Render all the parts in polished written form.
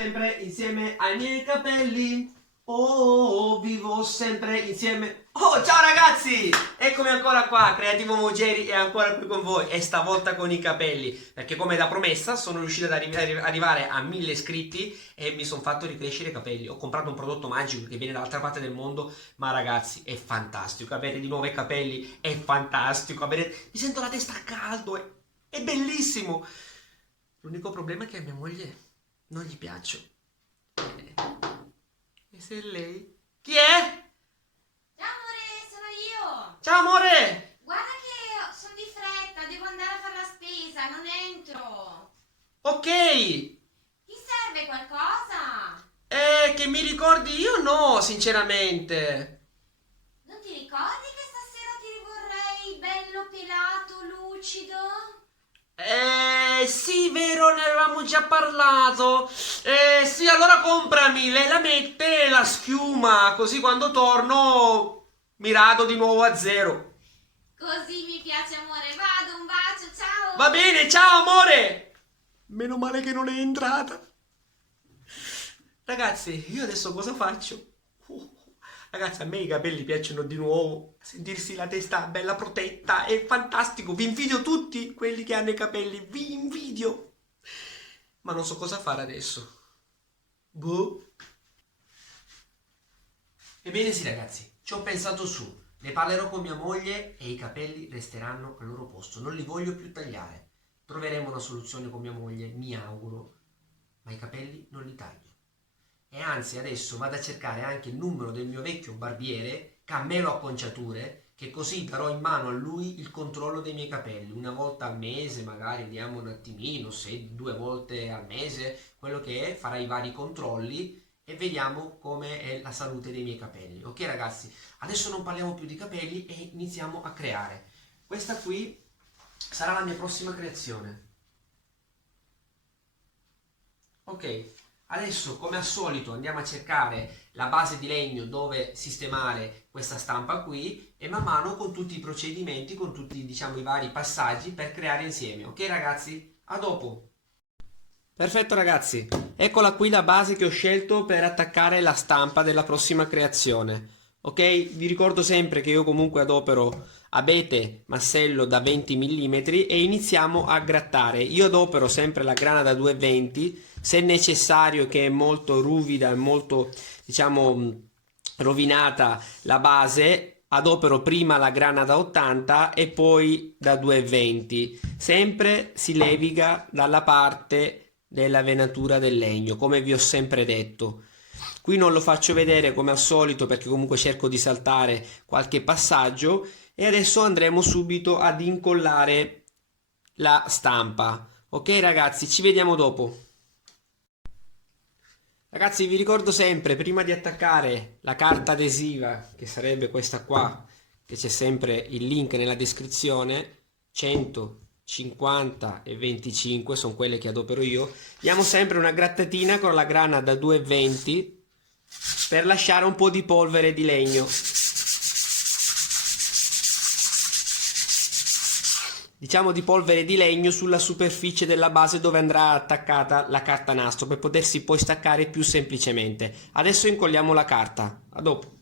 Sempre insieme ai miei capelli. Oh, vivo sempre insieme. Oh, ciao ragazzi! Eccomi ancora qua, Creativo Mogeri è ancora qui con voi e stavolta con i capelli, perché come da promessa sono riuscito ad arrivare a 1000 iscritti e mi sono fatto ricrescere i capelli. Ho comprato un prodotto magico che viene dall'altra parte del mondo, ma ragazzi è fantastico, avere di nuovo i capelli è fantastico, mi sento la testa a caldo, è bellissimo. L'unico problema è che a mia moglie non gli piaccio. E se lei? Chi è? Ciao amore, sono io! Ciao amore! Guarda che sono di fretta, devo andare a fare la spesa, non entro! Ok! Ti serve qualcosa? Che mi ricordi io no, sinceramente. Non ti ricordi che stasera ti rivorrei bello pelato, lucido? Sì, vero, ne avevamo già parlato. Sì, allora comprami, lei la mette la schiuma, così quando torno mi rado di nuovo a zero. Così mi piace amore, vado, un bacio, ciao! Va bene, ciao amore! Meno male che non è entrata. Ragazzi, io adesso cosa faccio? Ragazzi, a me i capelli piacciono di nuovo. Sentirsi la testa bella protetta è fantastico. Vi invidio tutti quelli che hanno i capelli. Vi invidio. Ma non so cosa fare adesso. Boh. Ebbene sì, ragazzi, ci ho pensato su. Ne parlerò con mia moglie e i capelli resteranno al loro posto. Non li voglio più tagliare. Troveremo una soluzione con mia moglie, mi auguro. Ma i capelli non li taglio. E anzi adesso vado a cercare anche il numero del mio vecchio barbiere, Cammelo Acconciature, che così darò in mano a lui il controllo dei miei capelli. Una volta al mese magari vediamo un attimino, se 2 volte al mese, quello che è, farà i vari controlli e vediamo come è la salute dei miei capelli. Ok ragazzi, adesso non parliamo più di capelli e iniziamo a creare. Questa qui sarà la mia prossima creazione. Ok, adesso come al solito andiamo a cercare la base di legno dove sistemare questa stampa qui e man mano con tutti i procedimenti, con tutti diciamo i vari passaggi per creare insieme. Ok ragazzi? A dopo! Perfetto ragazzi, eccola qui la base che ho scelto per attaccare la stampa della prossima creazione. Ok, vi ricordo sempre che io comunque adopero abete massello da 20 mm e iniziamo a grattare. Io adopero sempre la grana da 220, se necessario che è molto ruvida e molto diciamo rovinata la base, adopero prima la grana da 80 e poi da 220. Sempre si leviga dalla parte della venatura del legno, come vi ho sempre detto. Qui non lo faccio vedere come al solito perché comunque cerco di saltare qualche passaggio e adesso andremo subito ad incollare la stampa. Ok ragazzi, ci vediamo dopo. Ragazzi, vi ricordo sempre, prima di attaccare la carta adesiva, che sarebbe questa qua, che c'è sempre il link nella descrizione, 100, 50 e 25 sono quelle che adopero io, diamo sempre una grattatina con la grana da 2,20 per lasciare un po' di polvere di legno. Diciamo di polvere di legno sulla superficie della base dove andrà attaccata la carta nastro per potersi poi staccare più semplicemente. Adesso incolliamo la carta. A dopo.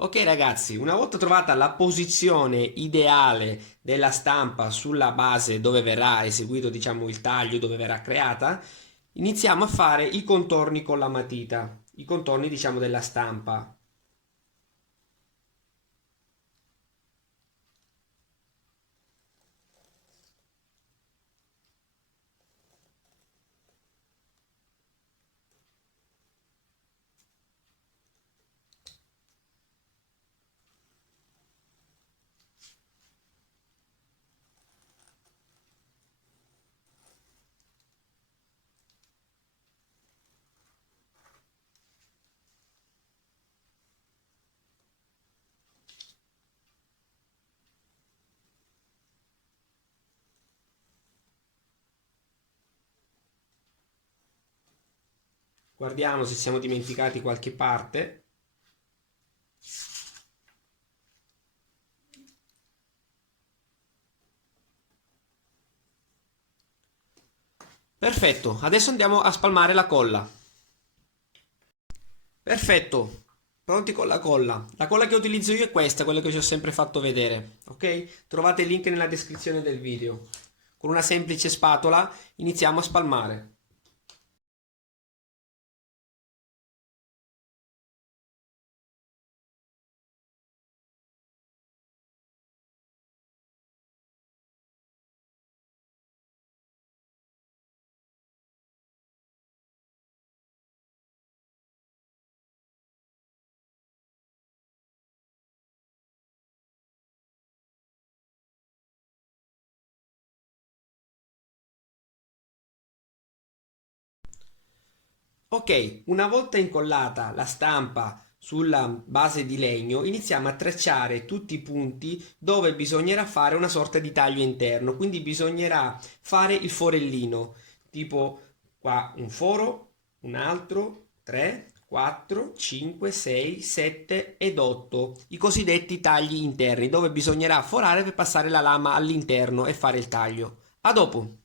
Ok ragazzi, una volta trovata la posizione ideale della stampa sulla base dove verrà eseguito diciamo il taglio, dove verrà creata, iniziamo a fare i contorni con la matita, i contorni diciamo della stampa. Guardiamo se siamo dimenticati qualche parte. Perfetto, adesso andiamo a spalmare la colla. Perfetto, pronti con la colla. La colla che utilizzo io è questa, quella che ci ho sempre fatto vedere, ok? Trovate il link nella descrizione del video. Con una semplice spatola iniziamo a spalmare. Ok, una volta incollata la stampa sulla base di legno, iniziamo a tracciare tutti i punti dove bisognerà fare una sorta di taglio interno, quindi bisognerà fare il forellino, tipo qua un foro, un altro, 3, 4, 5, 6, 7 ed 8, i cosiddetti tagli interni, dove bisognerà forare per passare la lama all'interno e fare il taglio. A dopo!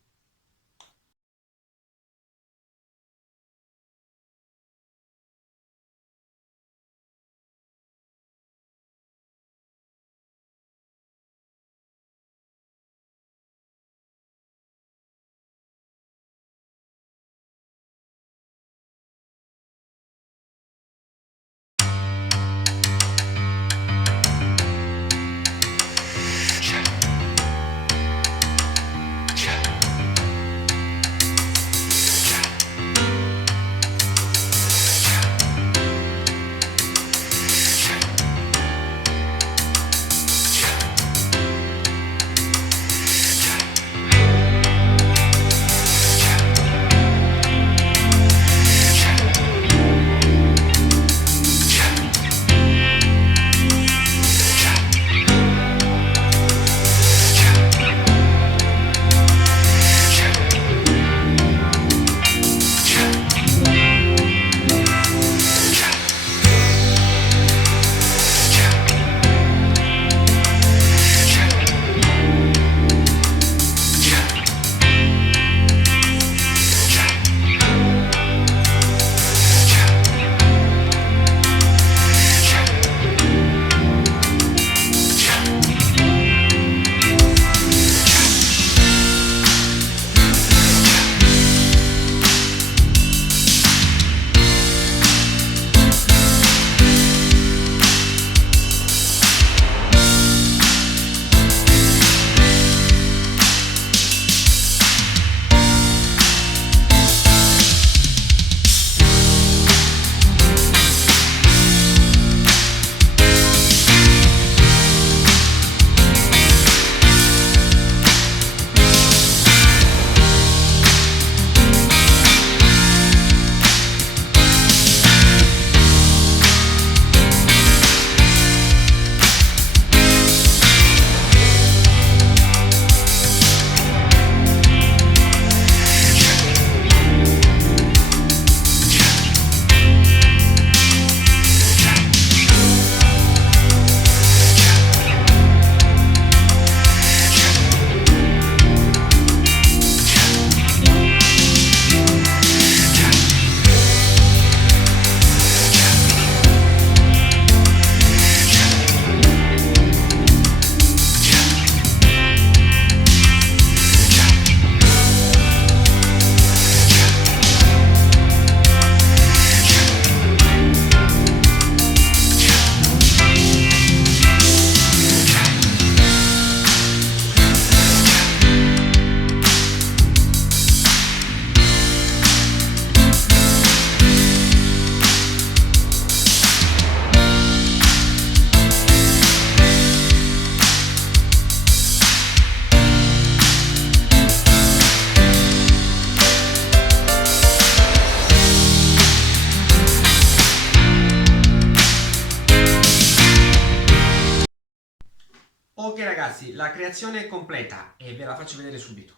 Ok ragazzi, la creazione è completa e ve la faccio vedere subito.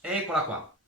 Eccola qua.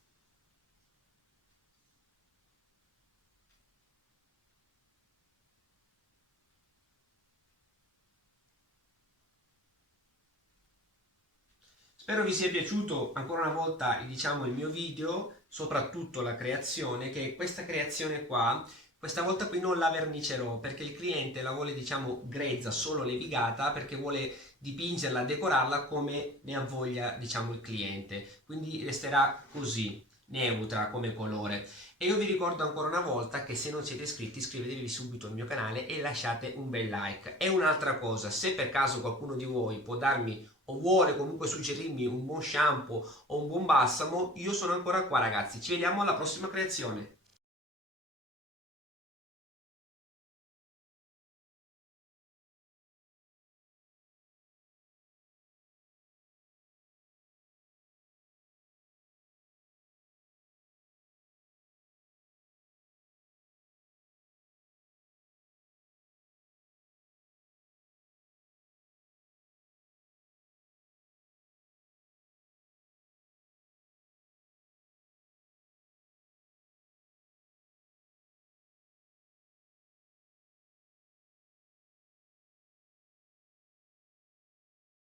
Spero vi sia piaciuto ancora una volta, diciamo, il mio video, soprattutto la creazione, che questa creazione qua, questa volta qui non la vernicerò perché il cliente la vuole, diciamo, grezza, solo levigata, perché vuole dipingerla, decorarla come ne ha voglia, diciamo, il cliente. Quindi resterà così, neutra come colore. E io vi ricordo ancora una volta che se non siete iscritti iscrivetevi subito al mio canale e lasciate un bel like. E un'altra cosa, se per caso qualcuno di voi può darmi o vuole comunque suggerirmi un buon shampoo o un buon balsamo, io sono ancora qua ragazzi. Ci vediamo alla prossima creazione.